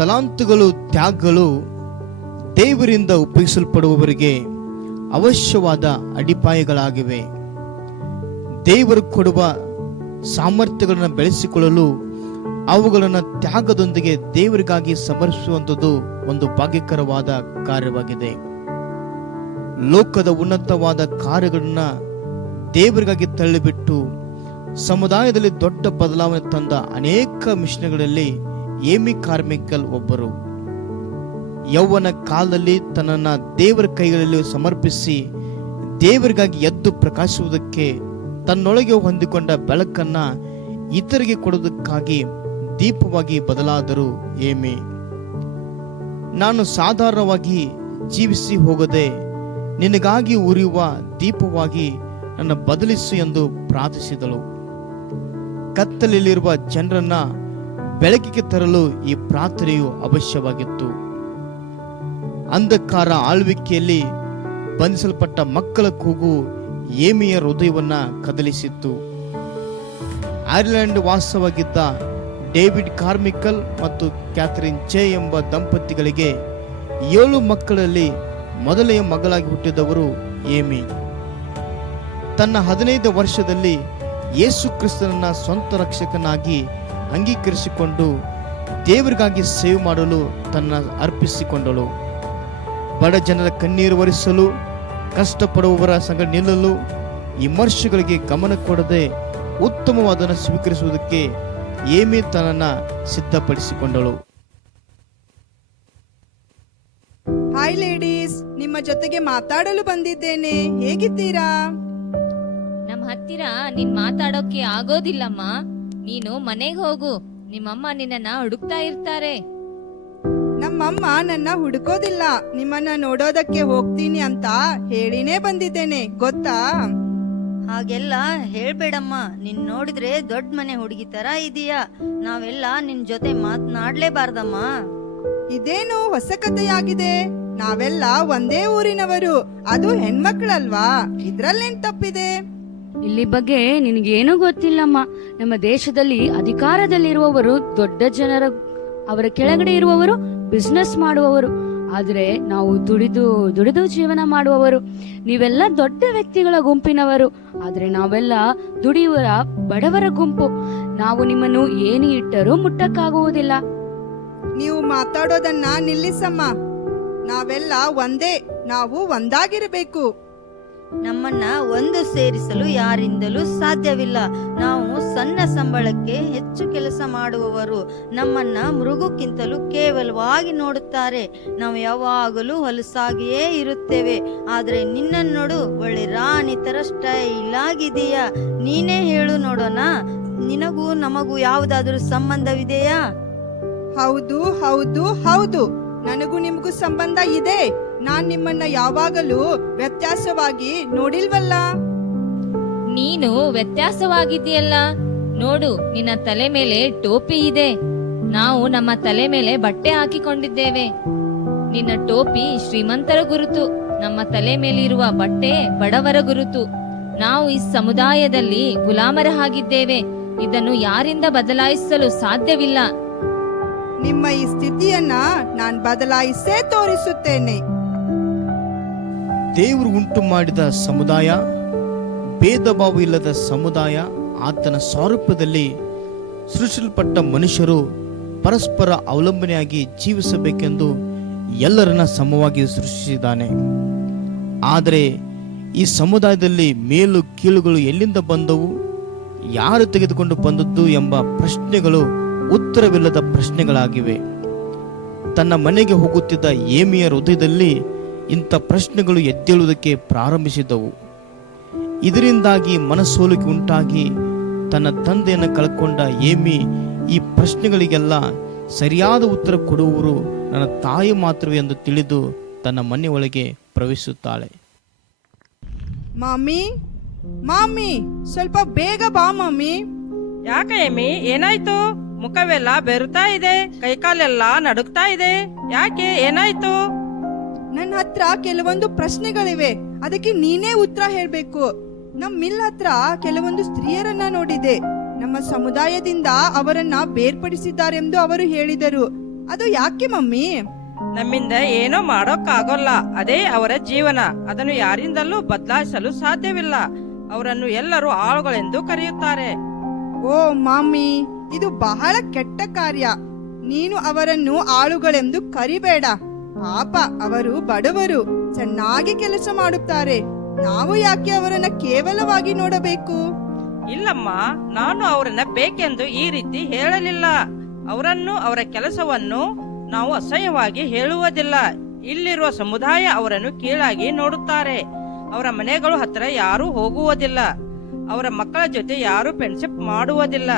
ತಲಾಂತುಗಳು, ತ್ಯಾಗಗಳು ದೇವರಿಂದ ಉಪಯೋಗಿಸಲ್ಪಡುವವರಿಗೆ ಅವಶ್ಯವಾದ ಅಡಿಪಾಯಗಳಾಗಿವೆ. ದೇವರು ಕೊಡುವ ಸಾಮರ್ಥ್ಯಗಳನ್ನು ಬೆಳೆಸಿಕೊಳ್ಳಲು ಅವುಗಳನ್ನು ತ್ಯಾಗದೊಂದಿಗೆ ದೇವರಿಗಾಗಿ ಸಮರ್ಪಿಸುವಂಥದ್ದು ಒಂದು ಭಾಗ್ಯಕರವಾದ ಕಾರ್ಯವಾಗಿದೆ. ಲೋಕದ ಉನ್ನತವಾದ ಕಾರ್ಯಗಳನ್ನ ದೇವರಿಗಾಗಿ ತಳ್ಳಿಬಿಟ್ಟು ಸಮುದಾಯದಲ್ಲಿ ದೊಡ್ಡ ಬದಲಾವಣೆ ತಂದ ಅನೇಕ ಮಿಷನ್ಗಳಲ್ಲಿ ಏಮಿ ಕಾರ್ಮಿಕಲ್ ಒಬ್ಬರು. ಯೌವನ ಕಾಲದಲ್ಲಿ ತನ್ನನ್ನು ದೇವರ ಕೈಗಳಲ್ಲಿ ಸಮರ್ಪಿಸಿ ದೇವರಿಗಾಗಿ ಎದ್ದು ಪ್ರಕಾಶಿಸುವುದಕ್ಕೆ ತನ್ನೊಳಗೆ ಹೊಂದಿಕೊಂಡ ಬೆಳಕನ್ನ ಇತರಿಗೆ ಕೊಡುವುದಕ್ಕಾಗಿ ದೀಪವಾಗಿ ಬದಲಾದರು ಏಮಿ. ನಾನು ಸಾಧಾರಣವಾಗಿ ಜೀವಿಸಿ ಹೋಗದೆ ನಿನಗಾಗಿ ಉರಿಯುವ ದೀಪವಾಗಿ ನನ್ನ ಬದಲಿಸು ಎಂದು ಪ್ರಾರ್ಥಿಸಿದಳು. ಕತ್ತಲೆಯಲ್ಲಿರುವ ಜನರನ್ನ ಬೆಳಕಿಗೆ ತರಲು ಈ ಪ್ರಾರ್ಥನೆಯು ಅವಶ್ಯವಾಗಿತ್ತು. ಅಂಧಕಾರ ಆಳ್ವಿಕೆಯಲ್ಲಿ ಬಂಧಿಸಲ್ಪಟ್ಟ ಮಕ್ಕಳ ಕೂಗು ಏಮಿಯ ಹೃದಯವನ್ನ ಕದಲಿಸಿತ್ತು. ಐರ್ಲೆಂಡ್ ವಾಸವಾಗಿದ್ದ ಡೇವಿಡ್ ಕಾರ್ಮಿಕಲ್ ಮತ್ತು ಕ್ಯಾಥರಿನ್ ಚೇ ಎಂಬ ದಂಪತಿಗಳಿಗೆ 7 ಮಕ್ಕಳಲ್ಲಿ ಮೊದಲೆಯ ಮಗಳಾಗಿ ಹುಟ್ಟಿದವರು ಏಮಿ. ತನ್ನ 15 ವರ್ಷದಲ್ಲಿ ಯೇಸು ಕ್ರಿಸ್ತನನ್ನ ಸ್ವಂತ ರಕ್ಷಕನಾಗಿ ಅಂಗೀಕರಿಸಿಕೊಂಡು ದೇವರಿಗಾಗಿ ಸೇವೆ ಮಾಡಲು ತನ್ನ ಅರ್ಪಿಸಿಕೊಂಡಳು. ಬಡ ಜನರ ಕಣ್ಣೀರು ಒರೆಸಲು, ಕಷ್ಟಪಡುವವರ ಸಂಗ ನಿಲ್ಲಲು, ವಿಮರ್ಶೆಗಳಿಗೆ ಗಮನ ಕೊಡದೆ ಉತ್ತಮವಾದನ್ನು ಸ್ವೀಕರಿಸುವುದಕ್ಕೆ ಏಮಿ ತನ್ನನ್ನ ಸಿದ್ಧಪಡಿಸಿಕೊಂಡಳು. ಹಾಯ್ ಲೇಡೀಸ್, ನಿಮ್ಮ ಜೊತೆಗೆ ಮಾತಾಡಲು ಬಂದಿದ್ದೇನೆ. ಹೇಗಿದ್ದೀರಾ? ನಮ್ ಹತ್ತಿರ ನೀನ್ ಮಾತಾಡೋಕೆ ಆಗೋದಿಲ್ಲಮ್ಮ. ನೀನು ಮನೆಗೆ ಹೋಗು. ನಿಮ್ಮಮ್ಮ ನಿನ್ನನ್ನ ಹುಡುಕ್ತಾ ಇರ್ತಾರೆ. ನಮ್ಮಮ್ಮ ನನ್ನ ಹುಡುಕೋದಿಲ್ಲ, ನಿಮ್ಮನ್ನ ನೋಡೋದಕ್ಕೆ ಹೋಗ್ತೀನಿ ಅಂತ ಹೇಳಿನೇ ಬಂದಿದ್ದೇನೆ, ಗೊತ್ತಾ? ಹಾಗೆಲ್ಲ ಹೇಳ್ಬೇಡಮ್ಮ. ನಿನ್ ನೋಡಿದ್ರೆ ದೊಡ್ಡ ಮನೆ ಹುಡುಗಿ ತರ ಇದೀಯಾ. ನಾವೆಲ್ಲ ನಿನ್ ಜೊತೆ ಮಾತನಾಡ್ಲೇಬಾರ್ದಮ್ಮ. ಇದೇನು ಹೊಸ ಕಥೆಯಾಗಿದೆ? ನಾವೆಲ್ಲ ಒಂದೇ ಊರಿನವರು, ಅದು ಹೆಣ್ಮಕ್ಳಲ್ವಾ? ಇದ್ರಲ್ಲೇನ್ ತಪ್ಪಿದೆ? ಇಲ್ಲಿ ಬಗ್ಗೆ ನಿನಗೇನೂ ಗೊತ್ತಿಲ್ಲಮ್ಮ. ನಮ್ಮ ದೇಶದಲ್ಲಿ ಅಧಿಕಾರದಲ್ಲಿರುವವರು ದೊಡ್ಡ ಜನರ, ಅವರ ಕೆಳಗಡೆ ಇರುವವರು ಬಿಸ್ನೆಸ್ ಮಾಡುವವರು, ಆದ್ರೆ ನಾವು ದುಡಿದು ಜೀವನ ಮಾಡುವವರು. ನೀವೆಲ್ಲ ದೊಡ್ಡ ವ್ಯಕ್ತಿಗಳ ಗುಂಪಿನವರು, ಆದ್ರೆ ನಾವೆಲ್ಲ ದುಡಿಯುವ ಬಡವರ ಗುಂಪು. ನಾವು ನಿಮ್ಮನ್ನು ಏನು ಇಟ್ಟರೂ ಮುಟ್ಟಕ್ಕಾಗುವುದಿಲ್ಲ. ನೀವು ಮಾತಾಡೋದನ್ನ ನಿಲ್ಲಿಸಮ್ಮ. ನಾವೆಲ್ಲ ಒಂದೇ, ನಾವು ಒಂದಾಗಿರಬೇಕು. ನಮ್ಮನ್ನ ಒಂದು ಸೇರಿಸಲು ಯಾರಿಂದಲೂ ಸಾಧ್ಯವಿಲ್ಲ. ನಾವು ಸಣ್ಣ ಸಂಬಳಕ್ಕೆ ಹೆಚ್ಚು ಕೆಲಸ ಮಾಡುವವರು. ನಮ್ಮನ್ನ ಮೃಗಕ್ಕಿಂತಲೂ ಕೇವಲವಾಗಿ ನೋಡುತ್ತಾರೆ. ನಾವು ಯಾವಾಗಲೂ ಹೊಲಸಾಗಿಯೇ ಇರುತ್ತೇವೆ. ಆದ್ರೆ ನಿನ್ನನ್ನು ನೋಡು, ಒಳ್ಳೆ ರಾಣಿ ತರ ಸ್ಟೈಲ್ ಆಗಿದೆಯಾ. ನೀನೇ ಹೇಳು ನೋಡೋಣ, ನಿನಗೂ ನಮಗೂ ಯಾವುದಾದ್ರೂ ಸಂಬಂಧವಿದೆಯಾ? ಹೌದು ಹೌದು ಹೌದು, ನನಗೂ ನಿಮಗೂ ಸಂಬಂಧ ಇದೆ. ನಾನ್ ನಿಮ್ಮನ್ನ ಯಾವಾಗಲೂ ವ್ಯತ್ಯಾಸವಾಗಿ ನೋಡಿಲ್ವಲ್ಲ. ನೀನು ವ್ಯತ್ಯಾಸವಾಗಿದ್ದೀಯಲ್ಲ. ನೋಡು, ನಿನ್ನ ತಲೆ ಮೇಲೆ ಟೋಪಿ ಇದೆ. ನಾವು ನಮ್ಮ ತಲೆ ಮೇಲೆ ಬಟ್ಟೆ ಹಾಕಿಕೊಂಡಿದ್ದೇವೆ. ನಿನ್ನ ಟೋಪಿ ಶ್ರೀಮಂತರ ಗುರುತು, ನಮ್ಮ ತಲೆ ಮೇಲಿರುವ ಬಟ್ಟೆ ಬಡವರ ಗುರುತು. ನಾವು ಈ ಸಮುದಾಯದಲ್ಲಿ ಗುಲಾಮರ ಹಾಗಿದ್ದೇವೆ. ಇದನ್ನು ಯಾರಿಂದ ಬದಲಾಯಿಸಲು ಸಾಧ್ಯವಿಲ್ಲ. ನಿಮ್ಮ ಈ ಸ್ಥಿತಿಯನ್ನ ನಾನ್ ಬದಲಾಯಿಸೇ ತೋರಿಸುತ್ತೇನೆ. ದೇವರು ಉಂಟು ಮಾಡಿದ ಸಮುದಾಯ, ಭೇದ ಭಾವ ಇಲ್ಲದ ಸಮುದಾಯ, ಆತನ ಸ್ವರೂಪದಲ್ಲಿ ಸೃಷ್ಟಿಸಲ್ಪಟ್ಟ ಮನುಷ್ಯರು ಪರಸ್ಪರ ಅವಲಂಬನೆಯಾಗಿ ಜೀವಿಸಬೇಕೆಂದು ಎಲ್ಲರನ್ನ ಸಮವಾಗಿ ಸೃಷ್ಟಿಸಿದ್ದಾನೆ. ಆದರೆ ಈ ಸಮುದಾಯದಲ್ಲಿ ಮೇಲು ಕೀಳುಗಳು ಎಲ್ಲಿಂದ ಬಂದವು, ಯಾರು ತೆಗೆದುಕೊಂಡು ಬಂದದ್ದು ಎಂಬ ಪ್ರಶ್ನೆಗಳು ಉತ್ತರವಿಲ್ಲದ ಪ್ರಶ್ನೆಗಳಾಗಿವೆ. ತನ್ನ ಮನೆಗೆ ಹೋಗುತ್ತಿದ್ದ ಏಮಿಯ ಹೃದಯದಲ್ಲಿ ಇಂಥ ಪ್ರಶ್ನೆಗಳು ಎದ್ದೇಳುವುದಕ್ಕೆ ಪ್ರಾರಂಭಿಸಿದವು. ಇದರಿಂದಾಗಿ ಮನಸೋಲಿಕೆ ಉಂಟಾಗಿ ತನ್ನ ತಂದೆಯನ್ನು ಕಳ್ಕೊಂಡ ಏಮಿ ಈ ಪ್ರಶ್ನೆಗಳಿಗೆಲ್ಲ ಸರಿಯಾದ ಉತ್ತರ ಕೊಡುವವರು ನನ್ನ ತಾಯಿ ಮಾತ್ರವೇ ಎಂದು ತಿಳಿದು ತನ್ನ ಮನೆಯೊಳಗೆ ಪ್ರವೇಶಿಸುತ್ತಾಳೆ. ಮಾಮಿ, ಮಾಮಿ, ಸ್ವಲ್ಪ ಬೇಗ ಬಾ ಮಮ್ಮಿ. ಯಾಕೆ ಏಮಿ, ಏನಾಯ್ತು? ಮುಖವೆಲ್ಲ ಬೆರುತ್ತಾ ಇದೆ, ಕೈಕಾಲೆಲ್ಲ ನಡುಗ್ತಾ ಇದೆ. ಯಾಕೆ, ಏನಾಯ್ತು? ನನ್ನ ಹತ್ರ ಕೆಲವೊಂದು ಪ್ರಶ್ನೆಗಳಿವೆ, ಅದಕ್ಕೆ ನೀನೇ ಉತ್ತರ ಹೇಳ್ಬೇಕು. ನಮ್ ಮಿಲ್ ಹತ್ರ ಕೆಲವೊಂದು ಸ್ತ್ರೀಯರನ್ನ ನೋಡಿದೆ. ನಮ್ಮ ಸಮುದಾಯದಿಂದ ಅವರನ್ನ ಬೇರ್ಪಡಿಸಿದ್ದಾರೆಂದು ಅವರು ಹೇಳಿದರು. ಅದು ಯಾಕೆ ಮಮ್ಮಿ? ನಮ್ಮಿಂದ ಏನೋ ಮಾಡೋಕ್ಕಾಗೋಲ್ಲ, ಅದೇ ಅವರ ಜೀವನ. ಅದನ್ನು ಯಾರಿಂದಲೂ ಬದಲಾಯಿಸಲು ಸಾಧ್ಯವಿಲ್ಲ. ಅವರನ್ನು ಎಲ್ಲರೂ ಆಳುಗಳೆಂದು ಕರೆಯುತ್ತಾರೆ. ಓ ಮಮ್ಮಿ, ಇದು ಬಹಳ ಕೆಟ್ಟ ಕಾರ್ಯ. ನೀನು ಅವರನ್ನು ಆಳುಗಳೆಂದು ಕರಿಬೇಡ. ಪಾಪ, ಅವರು ಬಡವರು, ಚೆನ್ನಾಗಿ ಕೆಲಸ ಮಾಡುತ್ತಾರೆ. ನಾವು ಯಾಕೆ ಅವರನ್ನ ಕೇವಲವಾಗಿ ನೋಡಬೇಕು? ಇಲ್ಲಮ್ಮ, ನಾನು ಅವರನ್ನ ಬೇಕೆಂದು ಈ ರೀತಿ ಹೇಳಲಿಲ್ಲ. ಅವರನ್ನು, ಅವರ ಕೆಲಸವನ್ನು ನಾವು ಅಸಹ್ಯವಾಗಿ ಹೇಳುವುದಿಲ್ಲ. ಇಲ್ಲಿರುವ ಸಮುದಾಯ ಅವರನ್ನು ಕೀಳಾಗಿ ನೋಡುತ್ತಾರೆ. ಅವರ ಮನೆಗಳು ಹತ್ರ ಯಾರೂ ಹೋಗುವುದಿಲ್ಲ. ಅವರ ಮಕ್ಕಳ ಜೊತೆ ಯಾರೂ ಫ್ರೆಂಡ್ಶಿಪ್ ಮಾಡುವುದಿಲ್ಲ.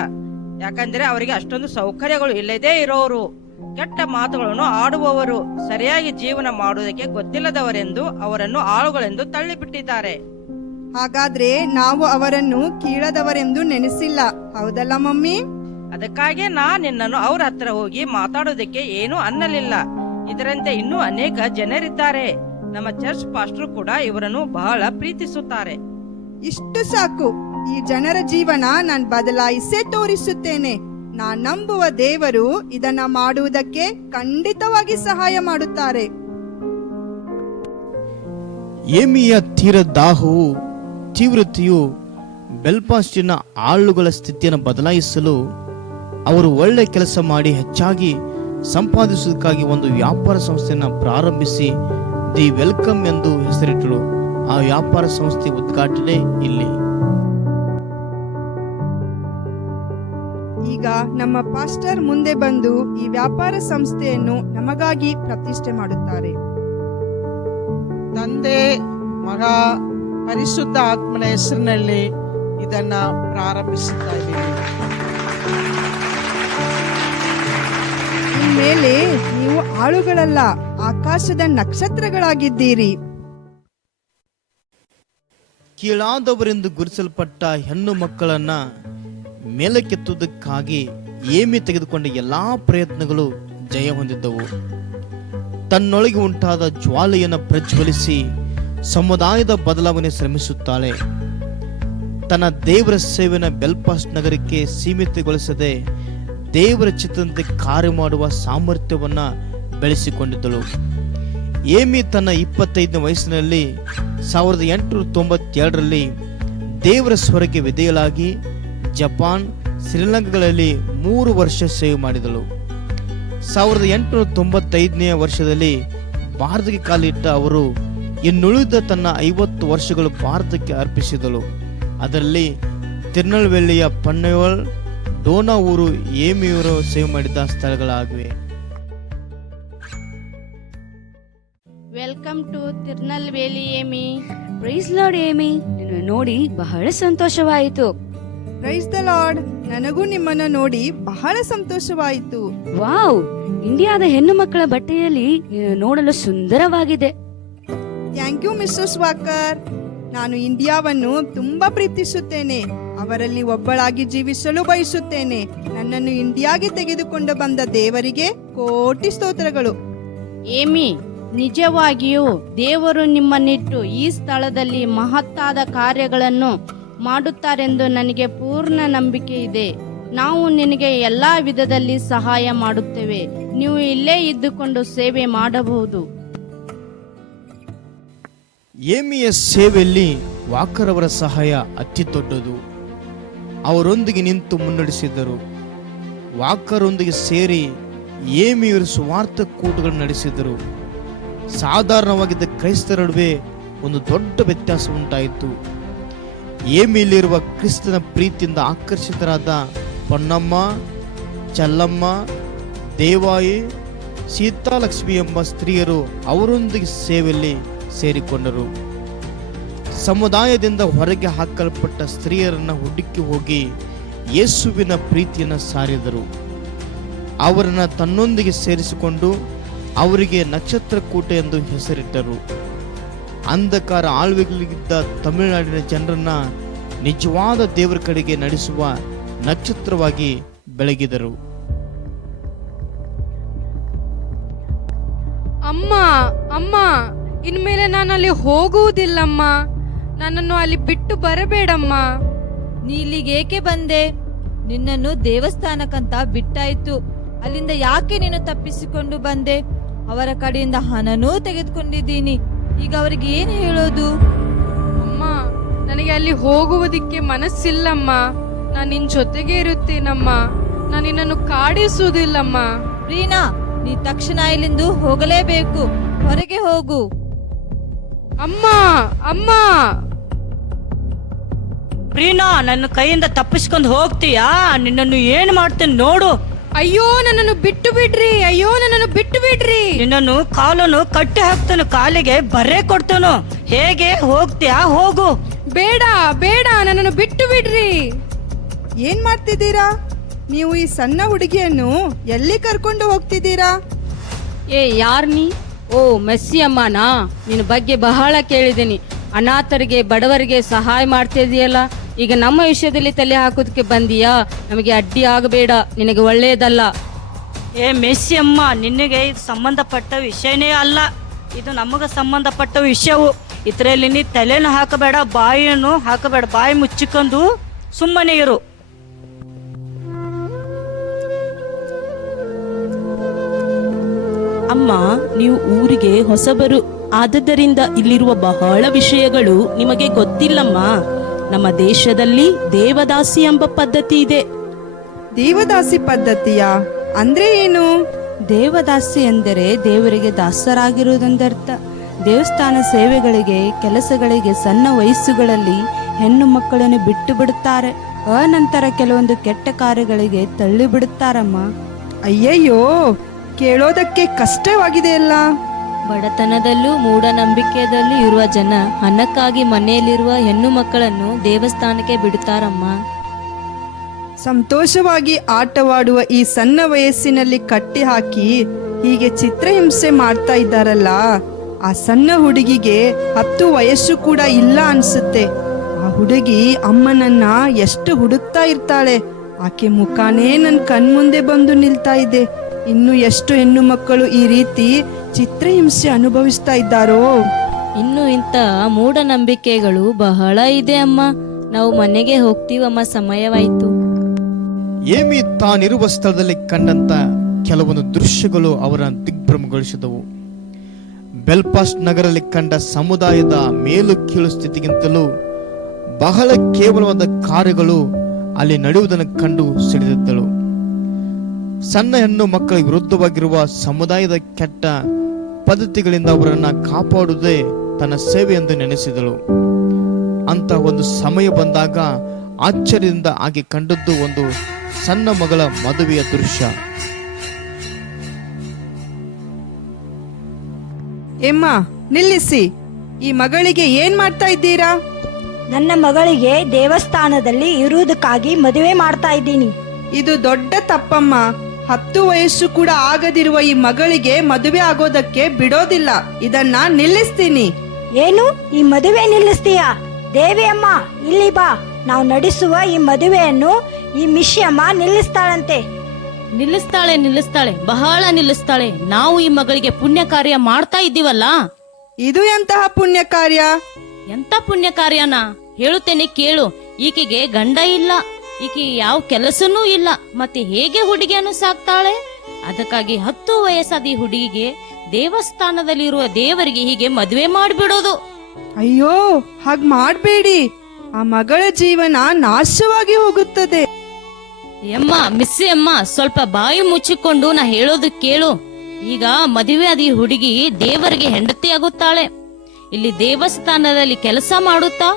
ಯಾಕಂದ್ರೆ ಅವರಿಗೆ ಅಷ್ಟೊಂದು ಸೌಕರ್ಯಗಳು ಇಲ್ಲದೇ ಇರೋರು, ಕೆಟ್ಟ ಮಾತುಗಳನ್ನು ಆಡುವವರು, ಸರಿಯಾಗಿ ಜೀವನ ಮಾಡುವುದಕ್ಕೆ ಗೊತ್ತಿಲ್ಲದವರೆಂದು ಅವರನ್ನು ಆಳುಗಳೆಂದು ತಳ್ಳಿಬಿಟ್ಟಿದ್ದಾರೆ. ಹಾಗಾದ್ರೆ ನಾವು ಅವರನ್ನು ಕೀಳದವರೆಂದು ನೆನೆಸಿಲ್ಲ, ಹೌದಲ್ಲ ಮಮ್ಮಿ? ಅದಕ್ಕಾಗಿ ನಿನ್ನನ್ನು ಅವ್ರ ಹತ್ರ ಹೋಗಿ ಮಾತಾಡೋದಕ್ಕೆ ಏನೂ ಅನ್ನಲಿಲ್ಲ. ಇದರಂತೆ ಇನ್ನೂ ಅನೇಕ ಜನರಿದ್ದಾರೆ. ನಮ್ಮ ಚರ್ಚ್ ಪಾಸ್ಟರ್ ಕೂಡ ಇವರನ್ನು ಬಹಳ ಪ್ರೀತಿಸುತ್ತಾರೆ. ಇಷ್ಟು ಸಾಕು. ಈ ಜನರ ಜೀವನ ನಾನು ಬದಲಾಯಿಸೇ ತೋರಿಸುತ್ತೇನೆ. ನಾನ್ ನಂಬುವ ದೇವರು ಇದನ್ನ ಮಾಡುವುದಕ್ಕೆ ಖಂಡಿತವಾಗಿ ಸಹಾಯ ಮಾಡುತ್ತಾರೆ. ಏಮಿಯ ತೀರ ದಾಹವು ತೀವ್ರತೆಯು ಬೆಲ್ಫಾಸ್ಟಿನ ಆಳುಗಳ ಸ್ಥಿತಿಯನ್ನು ಬದಲಾಯಿಸಲು ಅವರು ಒಳ್ಳೆ ಕೆಲಸ ಮಾಡಿ ಹೆಚ್ಚಾಗಿ ಸಂಪಾದಿಸುವುದಕ್ಕಾಗಿ ಒಂದು ವ್ಯಾಪಾರ ಸಂಸ್ಥೆಯನ್ನು ಪ್ರಾರಂಭಿಸಿ ದಿ ವೆಲ್ಕಮ್ ಎಂದು ಹೆಸರಿಟ್ಟರು. ಆ ವ್ಯಾಪಾರ ಸಂಸ್ಥೆ ಉದ್ಘಾಟನೆ ಇಲ್ಲಿ. ಈಗ ನಮ್ಮ ಪಾಸ್ಟರ್ ಮುಂದೆ ಬಂದು ಈ ವ್ಯಾಪಾರ ಸಂಸ್ಥೆಯನ್ನು ನಮಗಾಗಿ ಪ್ರತಿಷ್ಠೆ ಮಾಡುತ್ತಾರೆ. ತಂದೆ, ಮಗ, ಪರಿಶುದ್ಧ ಆತ್ಮನ ಹೆಸರಿನಲ್ಲಿ ಇದನ್ನ ಪ್ರಾರಂಭಿಸುತ್ತಾ ಇದ್ದೀವಿ. ಇನ್ಮೇಲೆ ನೀವು ಆಳುಗಳಲ್ಲ, ಆಕಾಶದ ನಕ್ಷತ್ರಗಳಾಗಿದ್ದೀರಿ. ಕೀಳಾದವರೆಂದು ಗುರುತಿಸಲ್ಪಟ್ಟ ಹೆಣ್ಣು ಮಕ್ಕಳನ್ನ ಮೇಲಕ್ಕೆತ್ತುವುದಕ್ಕಾಗಿ ಏಮಿ ತೆಗೆದುಕೊಂಡ ಎಲ್ಲಾ ಪ್ರಯತ್ನಗಳು ಜಯ ಹೊಂದಿದ್ದವು. ತನ್ನೊಳಗೆ ಉಂಟಾದ ಜ್ವಾಲೆಯನ್ನು ಪ್ರಜ್ವಲಿಸಿ ಸಮುದಾಯದ ಬದಲಾವಣೆ ಶ್ರಮಿಸುತ್ತಾಳೆ. ತನ್ನ ದೇವರ ಸೇವೆನ ಬೆಲ್ಫಾಸ್ಟ್ ನಗರಕ್ಕೆ ಸೀಮಿತಗೊಳಿಸದೆ ದೇವರ ಚಿತ್ತದಂತೆ ಕಾರ್ಯ ಮಾಡುವ ಸಾಮರ್ಥ್ಯವನ್ನ ಬೆಳೆಸಿಕೊಂಡಿದ್ದಳು. ಏಮಿ ತನ್ನ 25ನೇ ವಯಸ್ಸಿನಲ್ಲಿ 1892ರಲ್ಲಿ ದೇವರ ಸ್ವರಕ್ಕೆ ವಿಧೇಯಳಾಗಿ ಜಪಾನ್, ಶ್ರೀಲಂಕಾಗಳಲ್ಲಿ 3 ವರ್ಷ ಸೇವೆ ಮಾಡಿದಳು. 1895ನೇ ವರ್ಷದಲ್ಲಿ ಭಾರತಕ್ಕೆ ಕಾಲಿಟ್ಟ ಅವರು ಇನ್ನುಳಿದ ತನ್ನ 50 ವರ್ಷಗಳು ಭಾರತಕ್ಕೆ ಅರ್ಪಿಸಿದಳು. ಅದರಲ್ಲಿ ತಿರುನಲ್ವೇಲಿಯ ಪನ್ನಯೋಲ್, ಡೋನಾ ಊರು ಏಮಿಯವರು ಸೇವೆ ಮಾಡಿದ ಸ್ಥಳಗಳಾಗಿವೆ. Welcome to Tirunelveli Amy. Praise lord Amy, ನಿನ್ನ ನೋಡಿ ಬಹಳ ಸಂತೋಷವಾಯಿತು. Praise the lord. ನನಗೂ ನಿಮ್ಮನ್ನ ನೋಡಿ ಬಹಳ ಸಂತೋಷವಾಯಿತು. ವಾವ್, ಇಂಡಿಯಾದ ಹೆಣ್ಣು ಮಕ್ಕಳ ಬಟ್ಟೆಯಲ್ಲಿ ನಿನ್ನ ನೋಡಲು ಸುಂದರವಾಗಿದೆ. Thank you Mrs Walker. ನಾನು ಇಂಡಿಯಾವನ್ನು ತುಂಬಾ ಪ್ರೀತಿಸುತ್ತೇನೆ. ಅವರಲ್ಲಿ ಒಬ್ಬಳಾಗಿ ಜೀವಿಸಲು ಬಯಸುತ್ತೇನೆ. ನನ್ನನ್ನು ಇಂಡಿಯಾಗೆ ತೆಗೆದುಕೊಂಡು ಬಂದ ದೇವರಿಗೆ ಕೋಟಿ ಸ್ತೋತ್ರಗಳು. ಏಮಿ, ನಿಜವಾಗಿಯೂ ದೇವರು ನಿಮ್ಮನ್ನಿಟ್ಟು ಈ ಸ್ಥಳದಲ್ಲಿ ಮಹತ್ತಾದ ಕಾರ್ಯಗಳನ್ನು ಮಾಡುತ್ತಾರೆಂದು ನನಗೆ ಪೂರ್ಣ ನಂಬಿಕೆ ಇದೆ. ನಾವು ನಿನಗೆ ಎಲ್ಲಾ ವಿಧದಲ್ಲಿ ಸಹಾಯ ಮಾಡುತ್ತೇವೆ. ನೀವು ಇಲ್ಲೇ ಇದ್ದುಕೊಂಡು ಸೇವೆ ಮಾಡಬಹುದು. ಏಮಿಯ ಸೇವೆಯಲ್ಲಿ ವಾಕರ್ ಅವರ ಸಹಾಯ ಅತಿ ದೊಡ್ಡದು. ಅವರೊಂದಿಗೆ ನಿಂತು ಮುನ್ನಡೆಸಿದರು. ವಾಕರೊಂದಿಗೆ ಸೇರಿ ಏಮಿಯವರು ಸುವಾರ್ಥ ಕೂಟಗಳನ್ನು ನಡೆಸಿದರು. ಸಾಧಾರಣವಾಗಿದ್ದ ಕ್ರೈಸ್ತರ ನಡುವೆ ಒಂದು ದೊಡ್ಡ ವ್ಯತ್ಯಾಸ ಉಂಟಾಯಿತು. ಏಮಿಯಲ್ಲಿರುವ ಕ್ರಿಸ್ತನ ಪ್ರೀತಿಯಿಂದ ಆಕರ್ಷಿತರಾದ ಪೊನ್ನಮ್ಮ, ಚಲ್ಲಮ್ಮ, ದೇವಾಯಿ, ಸೀತಾಲಕ್ಷ್ಮಿ ಎಂಬ ಸ್ತ್ರೀಯರು ಅವರೊಂದಿಗೆ ಸೇವೆಯಲ್ಲಿ ಸೇರಿಕೊಂಡರು. ಸಮುದಾಯದಿಂದ ಹೊರಗೆ ಹಾಕಲ್ಪಟ್ಟ ಸ್ತ್ರೀಯರನ್ನ ಹುಡುಕಿ ಹೋಗಿ ಯೇಸುವಿನ ಪ್ರೀತಿಯನ್ನು ಸಾರಿದರು. ಅವರನ್ನ ತನ್ನೊಂದಿಗೆ ಸೇರಿಸಿಕೊಂಡು ಅವರಿಗೆ ನಕ್ಷತ್ರ ಕೂಟ ಎಂದು ಹೆಸರಿಟ್ಟರು. ಅಂಧಕಾರ ಆಳ್ವಿಕೆಯಲ್ಲಿದ್ದ ತಮಿಳುನಾಡಿನ ಜನರನ್ನ ನಿಜವಾದ ದೇವರ ಕಡೆಗೆ ನಡೆಸುವ ನಕ್ಷತ್ರವಾಗಿ ಬೆಳಗಿದರು. ಅಮ್ಮ, ಅಮ್ಮ, ಇನ್ಮೇಲೆ ನಾನು ಅಲ್ಲಿ ಹೋಗುವುದಿಲ್ಲಮ್ಮ. ನನ್ನನ್ನು ಅಲ್ಲಿ ಬಿಟ್ಟು ಬರಬೇಡಮ್ಮ. ನೀ ಇಲ್ಲಿಗೇಕೆ ಬಂದೆ? ನಿನ್ನನ್ನು ದೇವಸ್ಥಾನಕ್ಕಂತ ಬಿಟ್ಟಾಯ್ತು. ಅಲ್ಲಿಂದ ಯಾಕೆ ನೀನು ತಪ್ಪಿಸಿಕೊಂಡು ಬಂದೆ? ಅವರ ಕಡೆಯಿಂದ ಹಣನೂ ತೆಗೆದುಕೊಂಡಿದ್ದೀನಿ. ಈಗ ಅವರಿಗೆ ಏನು ಹೇಳೋದು? ಅಮ್ಮ, ನನಗೆ ಅಲ್ಲಿ ಹೋಗುವುದಕ್ಕೆ ಮನಸ್ಸಿಲ್ಲಮ್ಮ. ನಾನು ನಿನ್ ಜೊತೆಗೆ ಇರುತ್ತೇನಮ್ಮ. ನಾನು ನಿನ್ನನ್ನು ಕಾಡಿಸುವುದಿಲ್ಲಮ್ಮ. ರೀನಾ, ನೀ ತಕ್ಷಣ ಇಲ್ಲಿಂದ ಹೋಗಲೇಬೇಕು. ಹೊರಗೆ ಹೋಗು. ಅಮ್ಮ, ಅಮ್ಮ. ಪ್ರೀನಾ, ನನ್ನ ಕೈಯಿಂದ ತಪ್ಪಿಸ್ಕೊಂಡು ಹೋಗ್ತೀಯಾ? ನಿನ್ನನ್ನು ಏನು ಮಾಡ್ತೇನೆ ನೋಡು. ಅಯ್ಯೋ, ನನ್ನನ್ನು ಬಿಟ್ಟು ಬಿಡ್ರಿ. ಅಯ್ಯೋ, ನನ್ನನ್ನು ಬಿಟ್ಟು ಬಿಡ್ರಿ. ನಿನ್ನನ್ನು ಕಾಲನ್ನು ಕಟ್ಟಿ ಹಾಕ್ತಾನು, ಕಾಲಿಗೆ ಬರೆ ಕೊಡ್ತಾನು. ಹೇಗೆ ಹೋಗ್ತೀಯಾ? ಹೋಗು. ಬೇಡ ಬೇಡ, ನನ್ನನ್ನು ಬಿಟ್ಟು ಬಿಡ್ರಿ. ಏನ್ ಮಾಡ್ತಿದ್ದೀರಾ ನೀವು? ಈ ಸಣ್ಣ ಹುಡುಗಿಯನ್ನು ಎಲ್ಲಿ ಕರ್ಕೊಂಡು ಹೋಗ್ತಿದ್ದೀರಾ? ಯಾರ್ ನೀ? ಓ, ಮೆಸ್ಸಿ ಅಮ್ಮನಾ? ನಿನ್ನ ಬಗ್ಗೆ ಬಹಳ ಕೇಳಿದ್ದೀನಿ. ಅನಾಥರಿಗೆ ಬಡವರಿಗೆ ಸಹಾಯ ಮಾಡ್ತಿದೀಯಲ್ಲ, ಈಗ ನಮ್ಮ ವಿಷಯದಲ್ಲಿ ತಲೆ ಹಾಕೋದಕ್ಕೆ ಬಂದೀಯಾ? ನಮಗೆ ಅಡ್ಡಿ ಆಗಬೇಡ, ನಿನಗೆ ಒಳ್ಳೆಯದಲ್ಲ. ಮೆಸ್ಸಿ ಅಮ್ಮ, ನಿನಗೆ ಇದು ಸಂಬಂಧಪಟ್ಟ ವಿಷಯನೇ ಅಲ್ಲ. ಇದು ನಮಗೆ ಸಂಬಂಧಪಟ್ಟ ವಿಷಯವು. ಇದರಲ್ಲಿ ನೀ ತಲೆನೂ ಹಾಕಬೇಡ, ಬಾಯಿಯನ್ನು ಹಾಕಬೇಡ. ಬಾಯಿ ಮುಚ್ಚಿಕೊಂಡು ಸುಮ್ಮನೆ ಇರು. ಅಮ್ಮ, ನೀವು ಊರಿಗೆ ಹೊಸಬರು, ಆದದ್ದರಿಂದ ಇಲ್ಲಿರುವ ಬಹಳ ವಿಷಯಗಳು ನಿಮಗೆ ಗೊತ್ತಿಲ್ಲಮ್ಮ. ನಮ್ಮ ದೇಶದಲ್ಲಿ ದೇವದಾಸಿ ಎಂಬ ಪದ್ಧತಿ ಇದೆ. ದೇವದಾಸಿ ಪದ್ಧತಿಯ ಅಂದ್ರೆ ಏನು? ದೇವದಾಸಿ ಎಂದರೆ ದೇವರಿಗೆ ದಾಸರಾಗಿರುವುದೆಂದರ್ಥ. ದೇವಸ್ಥಾನ ಸೇವೆಗಳಿಗೆ, ಕೆಲಸಗಳಿಗೆ ಸಣ್ಣ ವಯಸ್ಸುಗಳಲ್ಲಿ ಹೆಣ್ಣು ಮಕ್ಕಳನ್ನು ಬಿಟ್ಟು ಬಿಡುತ್ತಾರೆ. ಅನಂತರ ಕೆಲವೊಂದು ಕೆಟ್ಟ ಕಾರ್ಯಗಳಿಗೆ ತಳ್ಳಿ ಬಿಡುತ್ತಾರಮ್ಮ. ಅಯ್ಯಯ್ಯೋ, ಕೇಳೋದಕ್ಕೆ ಕಷ್ಟವಾಗಿದೆಯಲ್ಲ. ಬಡತನದಲ್ಲೂ ಮೂಢನಂಬಿಕೆಯಲ್ಲೂ ಇರುವ ಜನ ಹಣಕ್ಕಾಗಿ ಮನೆಯಲ್ಲಿರುವ ಹೆಣ್ಣು ಮಕ್ಕಳನ್ನು ದೇವಸ್ಥಾನಕ್ಕೆ ಬಿಡುತ್ತಾರಮ್ಮ. ಸಂತೋಷವಾಗಿ ಆಟವಾಡುವ ಈ ಸಣ್ಣ ವಯಸ್ಸಿನಲ್ಲಿ ಕಟ್ಟಿ ಹಾಕಿ ಹೀಗೆ ಚಿತ್ರಹಿಂಸೆ ಮಾಡ್ತಾ ಇದ್ದಾರಲ್ಲ. ಆ ಸಣ್ಣ ಹುಡುಗಿಗೆ 10 ವಯಸ್ಸು ಕೂಡ ಇಲ್ಲ ಅನ್ಸುತ್ತೆ. ಆ ಹುಡುಗಿ ಅಮ್ಮನನ್ನ ಎಷ್ಟು ಹುಡುಕ್ತಾ ಇರ್ತಾಳೆ. ಆಕೆ ಮುಖಾನೇ ನನ್ನ ಕಣ್ಮುಂದೆ ಬಂದು ನಿಲ್ತಾ ಇದೆ. ಇನ್ನು ಎಷ್ಟು ಹೆಣ್ಣು ಮಕ್ಕಳು ಈ ರೀತಿ ಚಿತ್ರಹಿಂಸೆ ಅನುಭವಿಸ್ತಾ ಇದ್ದಾರೋ. ಇನ್ನು ಇಂಥ ಮೂಢನಂಬಿಕೆಗಳು ಬಹಳ ಇದೆ ಅಮ್ಮ. ನಾವು ಮನೆಗೆ ಹೋಗ್ತೀವಮ್ಮ, ಸಮಯವಾಯ್ತು. ಏಮಿ ತಾನಿರುವ ಸ್ಥಳದಲ್ಲಿ ಕಂಡಂತ ಕೆಲವೊಂದು ದೃಶ್ಯಗಳು ಅವರ ದಿಗ್ಭ್ರಮಗೊಳಿಸಿದವು. ಬೆಲ್ಫಾಸ್ಟ್ ನಗರದಲ್ಲಿ ಕಂಡ ಸಮುದಾಯದ ಮೇಲು ಕೀಳು ಸ್ಥಿತಿಗಿಂತಲೂ ಬಹಳ ಕೇವಲವಾದ ಕಾರ್ಯಗಳು ಅಲ್ಲಿ ನಡೆಯುವುದನ್ನು ಕಂಡು ಸಿಡಿದಿದ್ದಳು. ಸಣ್ಣ ಹೆಣ್ಣು ಮಕ್ಕಳ ವಿರುದ್ಧವಾಗಿರುವ ಸಮುದಾಯದ ಕೆಟ್ಟ ಪದ್ಧತಿಗಳಿಂದ ಅವರನ್ನ ಕಾಪಾಡುವುದೇ ತನ್ನ ಸೇವೆ ಎಂದು ನೆನೆಸಿದಳು. ಅಂತ ಒಂದು ಸಮಯ ಬಂದಾಗ ಆಶ್ಚರ್ಯದಿಂದ ಆಕೆ ಕಂಡದ್ದು ಒಂದು ಸಣ್ಣ ಮಗಳ ಮದುವೆಯ ದೃಶ್ಯ. ಎಮ್ಮ, ನಿಲ್ಲಿಸಿ. ಈ ಮಗಳಿಗೆ ಏನ್ ಮಾಡ್ತಾ ಇದ್ದೀರಾ? ನನ್ನ ಮಗಳಿಗೆ ದೇವಸ್ಥಾನದಲ್ಲಿ ಇರುವುದಕ್ಕಾಗಿ ಮದುವೆ ಮಾಡ್ತಾ ಇದ್ದೀನಿ. ಇದು ದೊಡ್ಡ ತಪ್ಪಮ್ಮ. 10 ವಯಸ್ಸು ಕೂಡ ಆಗದಿರುವ ಈ ಮಗಳಿಗೆ ಮದುವೆ ಆಗೋದಕ್ಕೆ ಬಿಡೋದಿಲ್ಲ. ಇದನ್ನ ನಿಲ್ಲಿಸ್ತೀನಿ. ಏನು? ಈ ಮದುವೆ ನಿಲ್ಲಿಸ್ತೀಯಾ? ದೇವಿ ಅಮ್ಮ, ಇಲ್ಲಿ ಬಾ. ನಾವು ನಡೆಸುವ ಈ ಮದುವೆಯನ್ನು ಈ ಮಿಶ್ಯಮ್ಮ ನಿಲ್ಲಿಸ್ತಾಳಂತೆ. ನಿಲ್ಲಿಸ್ತಾಳೆ, ಬಹಳ ನಿಲ್ಲಿಸ್ತಾಳೆ. ನಾವು ಈ ಮಗಳಿಗೆ ಪುಣ್ಯ ಕಾರ್ಯ ಮಾಡ್ತಾ ಇದ್ದೀವಲ್ಲ. ಇದು ಎಂತಹ ಪುಣ್ಯ ಕಾರ್ಯ? ಎಂತ ಪುಣ್ಯ ಕಾರ್ಯನ ಹೇಳುತ್ತೇನೆ ಕೇಳು. ಈಕೆಗೆ ಗಂಡ ಇಲ್ಲ, ಈಕೆ ಯಾವ ಕೆಲಸನೂ ಇಲ್ಲ, ಮತ್ತೆ ಹೇಗೆ ಹುಡುಗಿಯನ್ನು ಸಾಕ್ತಾಳೆ? ಅದಕ್ಕಾಗಿ 10 ವಯಸ್ಸಾದ ಈ ಹುಡುಗಿಗೆ ದೇವಸ್ಥಾನದಲ್ಲಿರುವ ದೇವರಿಗೆ ಹೀಗೆ ಮದುವೆ ಮಾಡಿಬಿಡೋದು. ಅಯ್ಯೋ, ಹಾಗ್ ಮಾಡ್ಬೇಡಿ. ಆ ಮಗಳ ಜೀವನ ನಾಶವಾಗಿ ಹೋಗುತ್ತದೆ. ಮಿಸ್ಸಿ ಅಮ್ಮ, ಸ್ವಲ್ಪ ಬಾಯಿ ಮುಚ್ಚಿಕೊಂಡು ನಾ ಹೇಳೋದು ಕೇಳು. ಈಗ ಮದುವೆ ಆದ ಈ ಹುಡುಗಿ ದೇವರಿಗೆ ಹೆಂಡತಿ ಆಗುತ್ತಾಳೆ. ಇಲ್ಲಿ ದೇವಸ್ಥಾನದಲ್ಲಿ ಕೆಲಸ ಮಾಡುತ್ತಾ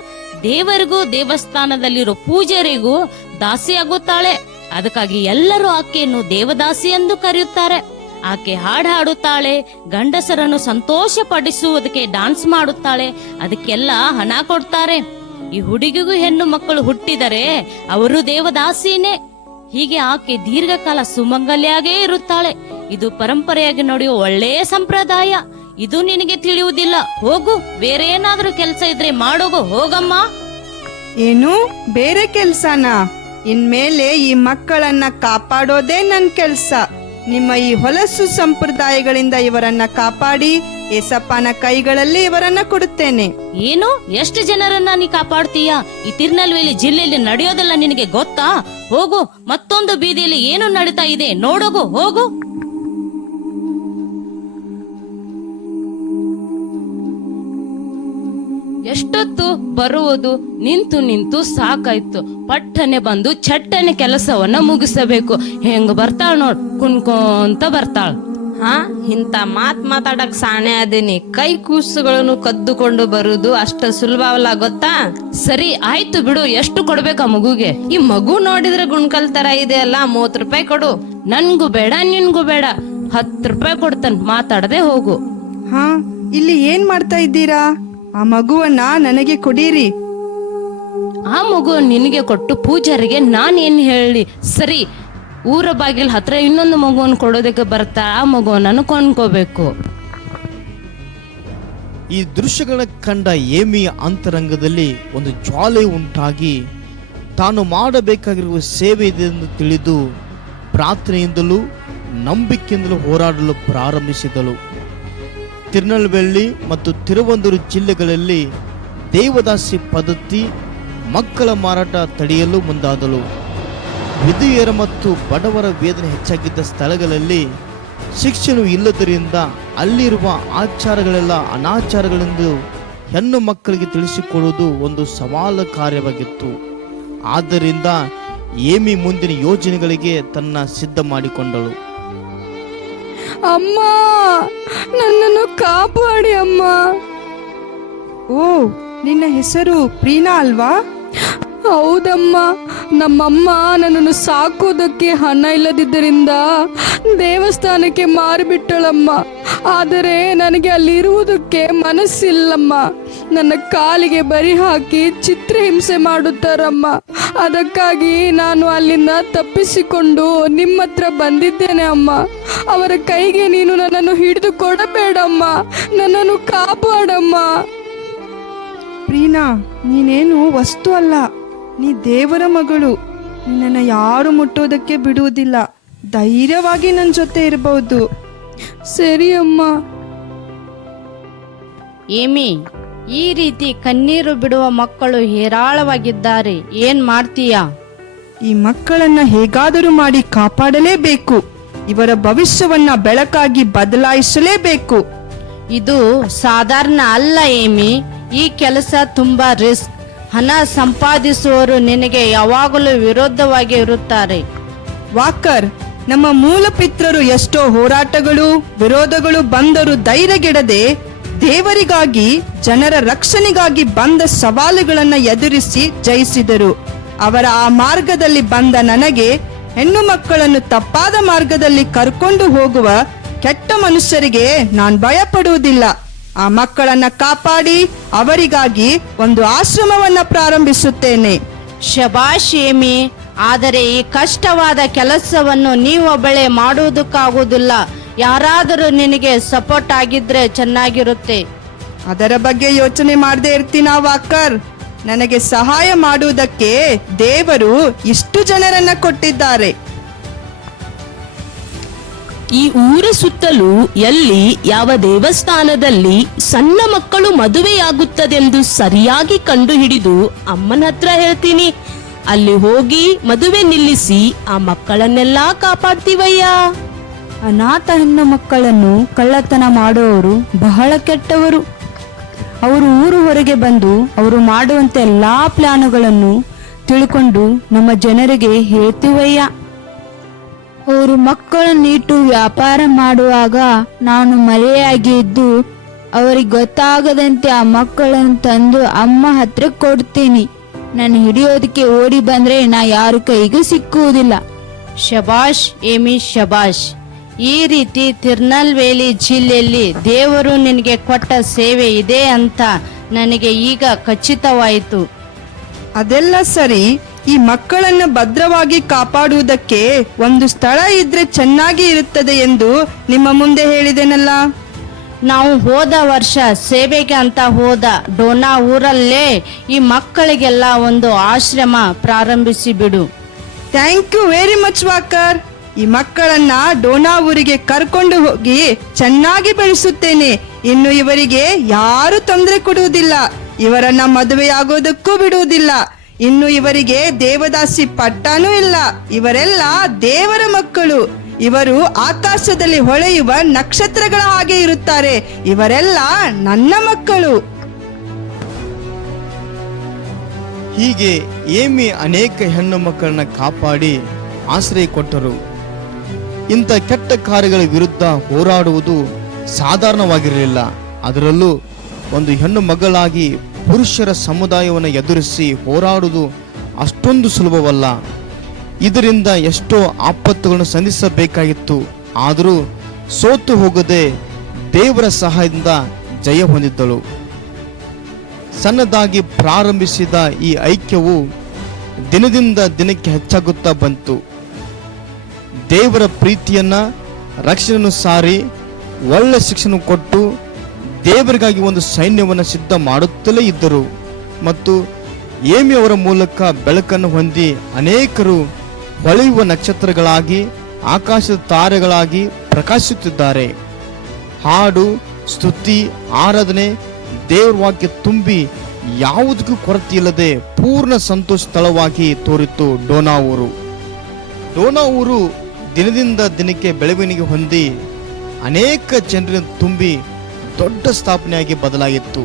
ದೇವರಿಗೂ ದೇವಸ್ಥಾನದಲ್ಲಿರೋ ಪೂಜಾರಿಗೂ ದಾಸಿ ಆಗುತ್ತಾಳೆ. ಅದಕ್ಕಾಗಿ ಎಲ್ಲರೂ ಆಕೆಯನ್ನು ದೇವದಾಸಿ ಎಂದು ಕರೆಯುತ್ತಾರೆ. ಆಕೆ ಹಾಡು ಹಾಡುತ್ತಾಳೆ, ಗಂಡಸರನ್ನು ಸಂತೋಷ ಪಡಿಸುವುದಕ್ಕೆ ಡಾನ್ಸ್ ಮಾಡುತ್ತಾಳೆ, ಅದಕ್ಕೆಲ್ಲ ಹಣ ಕೊಡ್ತಾರೆ. ಈ ಹುಡುಗಿಗೂ ಹೆಣ್ಣು ಮಕ್ಕಳು ಹುಟ್ಟಿದರೆ ಅವರು ದೇವದಾಸಿನೇ. ಹೀಗೆ ಆಕೆ ದೀರ್ಘಕಾಲ ಸುಮಂಗಲಿಯಾಗೇ ಇರುತ್ತಾಳೆ. ಇದು ಪರಂಪರೆಯಾಗಿ ನಡೆಯುವ ಒಳ್ಳೆಯ ಸಂಪ್ರದಾಯ. ಇದು ನಿನಗೆ ತಿಳಿಯುವುದಿಲ್ಲ. ಹೋಗು, ಬೇರೆ ಏನಾದ್ರೂ ಕೆಲಸ ಇದ್ರೆ ಮಾಡೋಗು. ಹೋಗಮ್ಮ. ಏನು? ಬೇರೆ ಕೆಲ್ಸನಾ? ಇನ್ಮೇಲೆ ಈ ಮಕ್ಕಳನ್ನ ಕಾಪಾಡೋದೇ ನನ್ ಕೆಲ್ಸ. ನಿಮ್ಮ ಈ ಹೊಲಸು ಸಂಪ್ರದಾಯಗಳಿಂದ ಇವರನ್ನ ಕಾಪಾಡಿ ಏಸಪ್ಪನ ಕೈಗಳಲ್ಲಿ ಇವರನ್ನ ಕೊಡುತ್ತೇನೆ. ಏನು, ಎಷ್ಟು ಜನರನ್ನ ನೀ ಕಾಪಾಡ್ತೀಯ? ಈ ತಿರುನಲ್ವೇಲಿ ಜಿಲ್ಲೆಯಲ್ಲಿ ನಡೆಯೋದೆಲ್ಲ ನಿನಗೆ ಗೊತ್ತಾ? ಹೋಗು, ಮತ್ತೊಂದು ಬೀದಿಯಲ್ಲಿ ಏನು ನಡೀತಾ ಇದೆ ನೋಡೋಗು, ಹೋಗು. ಎಷ್ಟೊತ್ತು ಬರುವುದು? ನಿಂತು ನಿಂತು ಸಾಕಾಯ್ತು. ಪಟ್ಟನೆ ಬಂದು ಚಟ್ಟನೆ ಕೆಲಸವನ್ನ ಮುಗಿಸಬೇಕು. ಹೆಂಗ್ ಬರ್ತಾಳ ನೋಡ್, ಕುಣ್ಕೊಂತ ಬರ್ತಾಳ. ಇಂಥ ಮಾತಾಡಕ್ ಸಾಣೆ ಅದೀನಿ. ಕೈ ಕೂಸುಗಳನ್ನು ಕದ್ದುಕೊಂಡು ಬರುವುದು ಅಷ್ಟ ಸುಲಭವಲ್ಲ ಗೊತ್ತಾ? ಸರಿ ಆಯ್ತು ಬಿಡು, ಎಷ್ಟು ಕೊಡ್ಬೇಕಾ ಮಗುಗೆ? ಈ ಮಗು ನೋಡಿದ್ರೆ ಗುಣ್ಕಲ್ ತರ ಇದೆ ಅಲ್ಲ, 30 ರೂಪಾಯಿ ಕೊಡು. ನನ್ಗೂ ಬೇಡ ನಿನ್ಗೂ ಬೇಡ, 10 ರೂಪಾಯಿ ಕೊಡ್ತಾನೆ, ಮಾತಾಡದೆ ಹೋಗು. ಹಾ, ಇಲ್ಲಿ ಏನ್ ಮಾಡ್ತಾ ಇದ್ದೀರಾ? ಆ ಮಗುವನ್ನ ನನಗೆ ಕೊಡಿರಿ. ಆ ಮಗು ನಿನಗೆ ಕೊಟ್ಟು ಪೂಜಾರಿಗೆ ನಾನೇನ್ ಹೇಳಿ? ಸರಿ, ಊರ ಬಾಗಿಲ್ ಹತ್ರ ಇನ್ನೊಂದು ಮಗುವನ್ನು ಕೊಡೋದಕ್ಕೆ ಬರ್ತಾ, ಆ ಮಗುವನ್ನು ಕೊಂಡ್ಕೋಬೇಕು. ಈ ದೃಶ್ಯಗಳ ಕಂಡ ಏಮಿಯ ಅಂತರಂಗದಲ್ಲಿ ಒಂದು ಜ್ವಾಲೆ ಉಂಟಾಗಿ ತಾನು ಮಾಡಬೇಕಾಗಿರುವ ಸೇವೆ ಇದೆ ಎಂದು ತಿಳಿದು ಪ್ರಾರ್ಥನೆಯಿಂದಲೂ ನಂಬಿಕೆಯಿಂದಲೂ ಹೋರಾಡಲು ಪ್ರಾರಂಭಿಸಿದಳು. ತಿರುನಲ್ವೇಲಿ ಮತ್ತು ತಿರುವಂದೂರು ಜಿಲ್ಲೆಗಳಲ್ಲಿ ದೇವದಾಸಿ ಪದ್ಧತಿ ಮಕ್ಕಳ ಮಾರಾಟ ತಡೆಯಲು ಮುಂದಾದಳು. ವಿಧವೆಯರ ಮತ್ತು ಬಡವರ ವೇದನೆ ಹೆಚ್ಚಾಗಿದ್ದ ಸ್ಥಳಗಳಲ್ಲಿ ಶಿಕ್ಷಣ ಇಲ್ಲದರಿಂದ ಅಲ್ಲಿರುವ ಆಚಾರಗಳೆಲ್ಲ ಅನಾಚಾರಗಳೆಂದು ಹೆಣ್ಣು ಮಕ್ಕಳಿಗೆ ತಿಳಿಸಿಕೊಡುವುದು ಒಂದು ಸವಾಲು ಕಾರ್ಯವಾಗಿತ್ತು. ಆದ್ದರಿಂದ ಏಮಿ ಮುಂದಿನ ಯೋಜನೆಗಳಿಗೆ ತನ್ನ ಸಿದ್ಧ ಮಾಡಿಕೊಂಡಳು. ಅಮ್ಮ, ನನ್ನನ್ನು ಕಾಪಾಡಿ ಅಮ್ಮ. ಓ, ನಿನ್ನ ಹೆಸರು ಪ್ರೀನಾ ಅಲ್ವಾ? ಹೌದಮ್ಮ, ನಮ್ಮಮ್ಮ ನನ್ನನ್ನು ಸಾಕೋದಕ್ಕೆ ಹಣ ಇಲ್ಲದಿದ್ದರಿಂದ ದೇವಸ್ಥಾನಕ್ಕೆ ಮಾರಿಬಿಟ್ಟಳಮ್ಮ. ಆದರೆ ನನಗೆ ಅಲ್ಲಿರುವುದಕ್ಕೆ ಮನಸ್ಸಿಲ್ಲಮ್ಮ. ನನ್ನ ಕಾಲಿಗೆ ಬರಿ ಹಾಕಿ ಚಿತ್ರಹಿಂಸೆ ಮಾಡುತ್ತಾರಮ್ಮ. ಅದಕ್ಕಾಗಿ ನಾನು ಅಲ್ಲಿಂದ ತಪ್ಪಿಸಿಕೊಂಡು ನಿಮ್ಮ ಹತ್ರ ಬಂದಿದ್ದೇನೆ ಅಮ್ಮ. ಅವರ ಕೈಗೆ ನೀನು ನನ್ನನ್ನು ಹಿಡಿದು ಕೊಡಬೇಡಮ್ಮ, ನನ್ನನ್ನು ಕಾಪಾಡಮ್ಮ. ಪ್ರೀನಾ, ನೀನೇನು ವಸ್ತು ಅಲ್ಲ, ನೀ ದೇವರ ಮಗಳು. ನಿನ್ನನ್ನು ಯಾರು ಮುಟ್ಟೋದಕ್ಕೆ ಬಿಡುವುದಿಲ್ಲ. ಧೈರ್ಯವಾಗಿ ನನ್ನ ಜೊತೆ ಇರಬಹುದು. ಸರಿ ಅಮ್ಮ. ಏಮಿ, ಈ ರೀತಿ ಕಣ್ಣೀರು ಬಿಡುವ ಮಕ್ಕಳು ಹೇರಾಳವಾಗಿದ್ದಾರೆ. ಏನ್ ಮಾಡ್ತೀಯಾ? ಈ ಮಕ್ಕಳನ್ನ ಹೇಗಾದರೂ ಮಾಡಿ ಕಾಪಾಡಲೇಬೇಕು. ಇವರ ಭವಿಷ್ಯವನ್ನ ಬೆಳಕಾಗಿ ಬದಲಾಯಿಸಲೇಬೇಕು. ಇದು ಸಾಧಾರಣ ಅಲ್ಲ ಏಮಿ. ಈ ಕೆಲಸ ತುಂಬಾ ರಿಸ್ಕ್. ಹಣ ಸಂಪಾದಿಸುವವರು ನಿನಗೆ ಯಾವಾಗಲೂ ವಿರೋಧವಾಗಿ ಇರುತ್ತಾರೆ. ವಾಕರ್, ನಮ್ಮ ಮೂಲ ಪಿತೃರು ಎಷ್ಟೋ ಹೋರಾಟಗಳು ವಿರೋಧಗಳು ಬಂದರೂ ಧೈರ್ಯಗೆಡದೆ ದೇವರಿಗಾಗಿ ಜನರ ರಕ್ಷಣೆಗಾಗಿ ಬಂದ ಸವಾಲುಗಳನ್ನ ಎದುರಿಸಿ ಜಯಿಸಿದರು. ಅವರ ಆ ಮಾರ್ಗದಲ್ಲಿ ಬಂದ ನನಗೆ ಹೆಣ್ಣು ಮಕ್ಕಳನ್ನು ತಪ್ಪಾದ ಮಾರ್ಗದಲ್ಲಿ ಕರ್ಕೊಂಡು ಹೋಗುವ ಕೆಟ್ಟ ಮನುಷ್ಯರಿಗೆ ನಾನು ಭಯಪಡುವುದಿಲ್ಲ. ಆ ಮಕ್ಕಳನ್ನ ಕಾಪಾಡಿ ಅವರಿಗಾಗಿ ಒಂದು ಆಶ್ರಮವನ್ನ ಪ್ರಾರಂಭಿಸುತ್ತೇನೆ. ಶಬಾಷ್ ಏಮಿ, ಆದರೆ ಈ ಕಷ್ಟವಾದ ಕೆಲಸವನ್ನು ನೀವೊಬ್ಬಳೇ ಮಾಡುವುದಕ್ಕಾಗುವುದಿಲ್ಲ. ಯಾರಾದರೂ ನಿನಗೆ ಸಪೋರ್ಟ್ ಆಗಿದ್ರೆ ಚೆನ್ನಾಗಿರುತ್ತೆ. ಅದರ ಬಗ್ಗೆ ಯೋಚನೆ ಮಾಡದೆ ಇರ್ತೀನ ವಾಕರ್. ನನಗೆ ಸಹಾಯ ಮಾಡುವುದಕ್ಕೆ ದೇವರು ಇಷ್ಟು ಜನರನ್ನ ಕೊಟ್ಟಿದ್ದಾರೆ. ಈ ಊರ ಸುತ್ತಲೂ ಎಲ್ಲಿ ಯಾವ ದೇವಸ್ಥಾನದಲ್ಲಿ ಸಣ್ಣ ಮಕ್ಕಳು ಮದುವೆಯಾಗುತ್ತದೆಂದು ಸರಿಯಾಗಿ ಕಂಡುಹಿಡಿದು ಅಮ್ಮನ ಹತ್ರ ಹೇಳ್ತೀನಿ. ಅಲ್ಲಿ ಹೋಗಿ ಮದುವೆ ನಿಲ್ಲಿಸಿ ಆ ಮಕ್ಕಳನ್ನೆಲ್ಲಾ ಕಾಪಾಡ್ತೀವಯ್ಯ. ಅನಾಥ ಹೆಣ್ಣು ಮಕ್ಕಳನ್ನು ಕಳ್ಳತನ ಮಾಡುವವರು ಬಹಳ ಕೆಟ್ಟವರು. ಅವರು ಊರು ಹೊರಗೆ ಬಂದು ಅವರು ಮಾಡುವಂತೆ ಎಲ್ಲಾ ಪ್ಲಾನುಗಳನ್ನು ತಿಳ್ಕೊಂಡು ನಮ್ಮ ಜನರಿಗೆ ಹೇಳ್ತೀವಯ್ಯ. ಅವರು ಮಕ್ಕಳನ್ನಿಟ್ಟು ವ್ಯಾಪಾರ ಮಾಡುವಾಗ ನಾನು ಮರೆಯಾಗಿ ಇದ್ದು ಅವರಿಗೆ ಗೊತ್ತಾಗದಂತೆ ಆ ಮಕ್ಕಳನ್ನು ತಂದು ಅಮ್ಮ ಹತ್ರ ಕೊಡ್ತೀನಿ. ನಾನು ಹಿಡಿಯೋದಕ್ಕೆ ಓಡಿ ಬಂದ್ರೆ ನಾ ಯಾರ ಕೈಗೂ ಸಿಕ್ಕುವುದಿಲ್ಲ. ಶಬಾಷ್ ಏಮಿ, ಶಬಾಷ್. ಈ ರೀತಿ ತಿರುನಲ್ವೇಲಿ ಜಿಲ್ಲೆಯಲ್ಲಿ ದೇವರು ನಿನಗೆ ಕೊಟ್ಟ ಸೇವೆ ಇದೆ ಅಂತ ನನಗೆ ಈಗ ಖಚಿತವಾಯಿತು. ಅದೆಲ್ಲ ಸರಿ, ಈ ಮಕ್ಕಳನ್ನ ಭದ್ರವಾಗಿ ಕಾಪಾಡುವುದಕ್ಕೆ ಒಂದು ಸ್ಥಳ ಇದ್ರೆ ಚೆನ್ನಾಗಿ ಇರುತ್ತದೆ ಎಂದು ನಿಮ್ಮ ಮುಂದೆ ಹೇಳಿದೆನಲ್ಲ. ನಾವು ಹೋದ ವರ್ಷ ಸೇವೆಗೆ ಅಂತ ಹೋದ ಡೋನಾ ಊರಲ್ಲೇ ಈ ಮಕ್ಕಳಿಗೆಲ್ಲ ಒಂದು ಆಶ್ರಮ ಪ್ರಾರಂಭಿಸಿ ಬಿಡು. Thank you very much Walker. ಈ ಮಕ್ಕಳನ್ನ ಡೋನಾ ಊರಿಗೆ ಕರ್ಕೊಂಡು ಹೋಗಿ ಚೆನ್ನಾಗಿ ಬೆಳೆಸುತ್ತೇನೆ. ಇನ್ನು ಇವರಿಗೆ ಯಾರು ತೊಂದರೆ ಕೊಡುವುದಿಲ್ಲ, ಇವರನ್ನ ಮದುವೆಯಾಗೋದಕ್ಕೂ ಬಿಡುವುದಿಲ್ಲ. ಇನ್ನು ಇವರಿಗೆ ದೇವದಾಸಿ ಪಟ್ಟನೂ ಇಲ್ಲ. ಇವರೆಲ್ಲ ದೇವರ ಮಕ್ಕಳು. ಇವರು ಆಕಾಶದಲ್ಲಿ ಹೊಳೆಯುವ ನಕ್ಷತ್ರಗಳ ಹಾಗೆ ಇರುತ್ತಾರೆ. ಇವರೆಲ್ಲ ನನ್ನ ಮಕ್ಕಳು. ಹೀಗೆ ಏಮಿ ಅನೇಕ ಹೆಣ್ಣು ಮಕ್ಕಳನ್ನ ಕಾಪಾಡಿ ಆಶ್ರಯ ಕೊಟ್ಟರು. ಇಂಥ ಕೆಟ್ಟ ಕಾರ್ಯಗಳ ವಿರುದ್ಧ ಹೋರಾಡುವುದು ಸಾಧಾರಣವಾಗಿರಲಿಲ್ಲ. ಅದರಲ್ಲೂ ಒಂದು ಹೆಣ್ಣು ಮಗಳಾಗಿ ಪುರುಷರ ಸಮುದಾಯವನ್ನು ಎದುರಿಸಿ ಹೋರಾಡುವುದು ಅಷ್ಟೊಂದು ಸುಲಭವಲ್ಲ. ಇದರಿಂದ ಎಷ್ಟೋ ಆಪತ್ತುಗಳನ್ನು ಸಂಧಿಸಬೇಕಾಗಿತ್ತು. ಆದರೂ ಸೋತು ಹೋಗದೆ ದೇವರ ಸಹಾಯದಿಂದ ಜಯ ಹೊಂದಿದ್ದಳು. ಸಣ್ಣದಾಗಿ ಪ್ರಾರಂಭಿಸಿದ ಈ ಐಕ್ಯವು ದಿನದಿಂದ ದಿನಕ್ಕೆ ಹೆಚ್ಚಾಗುತ್ತಾ ಬಂತು. ದೇವರ ಪ್ರೀತಿಯನ್ನ, ರಕ್ಷಣೆಯನ್ನು ಸಾರಿ ಒಳ್ಳೆ ಶಿಕ್ಷಣ ಕೊಟ್ಟು ದೇವರಿಗಾಗಿ ಒಂದು ಸೈನ್ಯವನ್ನು ಸಿದ್ಧ ಮಾಡುತ್ತಲೇ ಇದ್ದರು. ಮತ್ತು ಏಮಿಯವರ ಮೂಲಕ ಬೆಳಕನ್ನು ಹೊಂದಿ ಅನೇಕರು ಹೊಳೆಯುವ ನಕ್ಷತ್ರಗಳಾಗಿ, ಆಕಾಶದ ತಾರೆಗಳಾಗಿ ಪ್ರಕಾಶಿಸುತ್ತಿದ್ದಾರೆ. ಹಾಡು, ಸ್ತುತಿ, ಆರಾಧನೆ, ದೇವರ ವಾಕ್ಯ ತುಂಬಿ ಯಾವುದಕ್ಕೂ ಕೊರತೆ ಇಲ್ಲದೆ ಪೂರ್ಣ ಸಂತೋಷ ಸ್ಥಳವಾಗಿ ತೋರಿತು ಡೋನಾ ಊರು. ಡೋನಾ ಊರು ದಿನದಿಂದ ದಿನಕ್ಕೆ ಬೆಳವಣಿಗೆ ಹೊಂದಿ ಅನೇಕ ಜನರನ್ನು ತುಂಬಿ ದೊಡ್ಡ ಸ್ಥಾಪನೆಯಾಗಿ ಬದಲಾಗಿತ್ತು.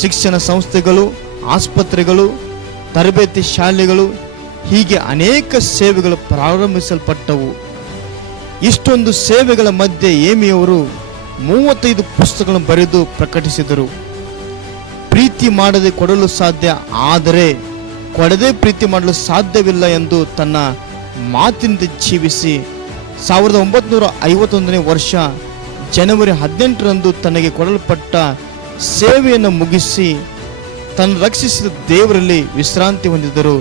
ಶಿಕ್ಷಣ ಸಂಸ್ಥೆಗಳು, ಆಸ್ಪತ್ರೆಗಳು, ತರಬೇತಿ ಶಾಲೆಗಳು, ಹೀಗೆ ಅನೇಕ ಸೇವೆಗಳು ಪ್ರಾರಂಭಿಸಲ್ಪಟ್ಟವು. ಇಷ್ಟೊಂದು ಸೇವೆಗಳ ಮಧ್ಯೆ ಏಮಿಯವರು 35 ಪುಸ್ತಕಗಳನ್ನು ಬರೆದು ಪ್ರಕಟಿಸಿದರು. ಪ್ರೀತಿ ಮಾಡದೆ ಕೊಡಲು ಸಾಧ್ಯ, ಆದರೆ ಕೊಡದೆ ಪ್ರೀತಿ ಮಾಡಲು ಸಾಧ್ಯವಿಲ್ಲ ಎಂದು ತನ್ನ ಮಾತಿನಿಂದ ಜೀವಿಸಿ 1951ನೇ ವರ್ಷ ಜನವರಿ 18ರಂದು ತನಗೆ ಕೊಡಲ್ಪಟ್ಟ ಸೇವೆಯನ್ನು ಮುಗಿಸಿ ತನ್ನ ರಕ್ಷಿಸಿದ ದೇವರಲ್ಲಿ ವಿಶ್ರಾಂತಿ ಹೊಂದಿದರು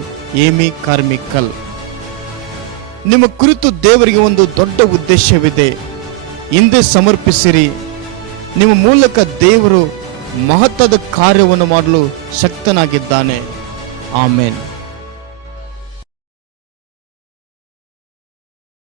ಏಮಿ ಕಾರ್ಮಿಕಲ್. ನಿಮ್ಮ ಕುರಿತು ದೇವರಿಗೆ ಒಂದು ದೊಡ್ಡ ಉದ್ದೇಶವಿದೆ. ಹಿಂದೆ ಸಮರ್ಪಿಸಿರಿ. ನಿಮ್ಮ ಮೂಲಕ ದೇವರು ಮಹತ್ವದ ಕಾರ್ಯವನ್ನು ಮಾಡಲು ಶಕ್ತನಾಗಿದ್ದಾನೆ. ಆಮೇನ್.